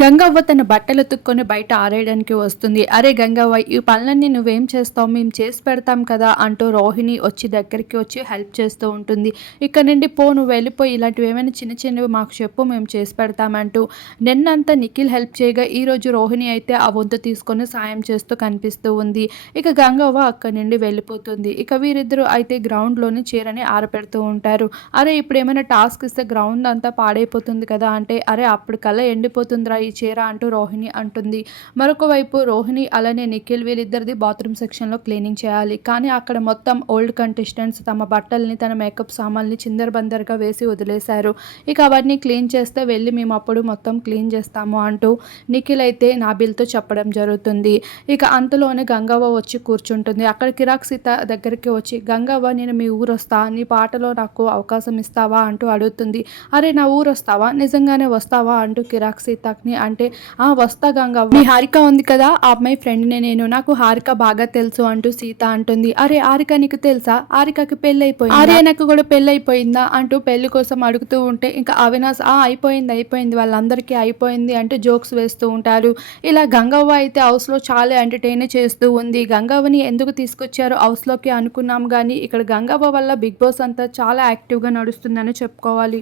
గంగవ్వ తన బట్టలు తుక్కొని బయట ఆరేయడానికి వస్తుంది. అరే గంగవ్వ ఈ పనులన్నీ నువ్వేం చేస్తావు? మేము చేసి పెడతాం కదా అంటూ రోహిణి వచ్చి దగ్గరికి వచ్చి హెల్ప్ చేస్తూ ఉంటుంది. ఇక్కడ నుండి పో నువ్వు వెళ్ళిపోయి ఇలాంటివి ఏమైనా చిన్న చిన్నవి మాకు చెప్పు మేము చేసి పెడతామంటూ నిన్నంతా నిఖిల్ హెల్ప్ చేయగా ఈ రోజు రోహిణి అయితే ఆ వంతు తీసుకొని సాయం చేస్తూ కనిపిస్తూ ఉంది. ఇక గంగవ్వ అక్కడి నుండి వెళ్ళిపోతుంది. ఇక వీరిద్దరూ అయితే గ్రౌండ్లోని చీరని ఆరపెడుతూ ఉంటారు. అరే ఇప్పుడు ఏమైనా టాస్క్ ఇస్తే గ్రౌండ్ అంతా పాడైపోతుంది కదా అంటే అరే అప్పటికల్లా ఎండిపోతుందిరా ఈ చేరా అంటూ రోహిణి అంటుంది. మరొక వైపు రోహిణి అలానే నిఖిల్ వీళ్ళిద్దరిది బాత్రూమ్ సెక్షన్లో క్లీనింగ్ చేయాలి. కానీ అక్కడ మొత్తం ఓల్డ్ కంటెస్టెంట్స్ తమ బట్టల్ని తన మేకప్ సామాన్ని చిందరబందరగా వేసి వదిలేశారు. ఇక అవన్నీ క్లీన్ చేస్తే వెళ్ళి మేము అప్పుడు మొత్తం క్లీన్ చేస్తాము అంటూ నిఖిల్ అయితే నాబిల్తో చెప్పడం జరుగుతుంది. ఇక అంతలోనే గంగవ్వ వచ్చి కూర్చుంటుంది. అక్కడ కిరాక్ సీత దగ్గరికి వచ్చి గంగవ్వ నేను మీ ఊరు వస్తా నీ పాటలో నాకు అవకాశం ఇస్తావా? అంటూ అడుగుతుంది. అరే నా ఊరు వస్తావా నిజంగానే వస్తావా? అంటూ కిరాక్ సీతని అంటే ఆ వస్తా గంగా మీ హారిక ఉంది కదా ఆ అమ్మాయి ఫ్రెండ్నే నేను నాకు హారిక బాగా తెలుసు అంటూ సీత అంటుంది. అరే హారిక నీకు తెలుసా? హారికకి పెళ్ళి అయిపోయింది ఆర్యనకు కూడా పెళ్ళి అయిపోయిందా అంటూ పెళ్ళి కోసం అడుగుతూ ఉంటే ఇంకా అవినాష్ ఆ అయిపోయింది అయిపోయింది వాళ్ళందరికీ అయిపోయింది అంటూ జోక్స్ వేస్తూ ఉంటారు. ఇలా గంగవ్వ అయితే హౌస్లో చాలా ఎంటర్టైన్ చేస్తూ ఉంది. గంగవ్వని ఎందుకు తీసుకొచ్చారు హౌస్లోకి అనుకున్నాం కానీ ఇక్కడ గంగవ్వ వల్ల బిగ్ బాస్ అంతా చాలా యాక్టివ్గా నడుస్తుందని చెప్పుకోవాలి.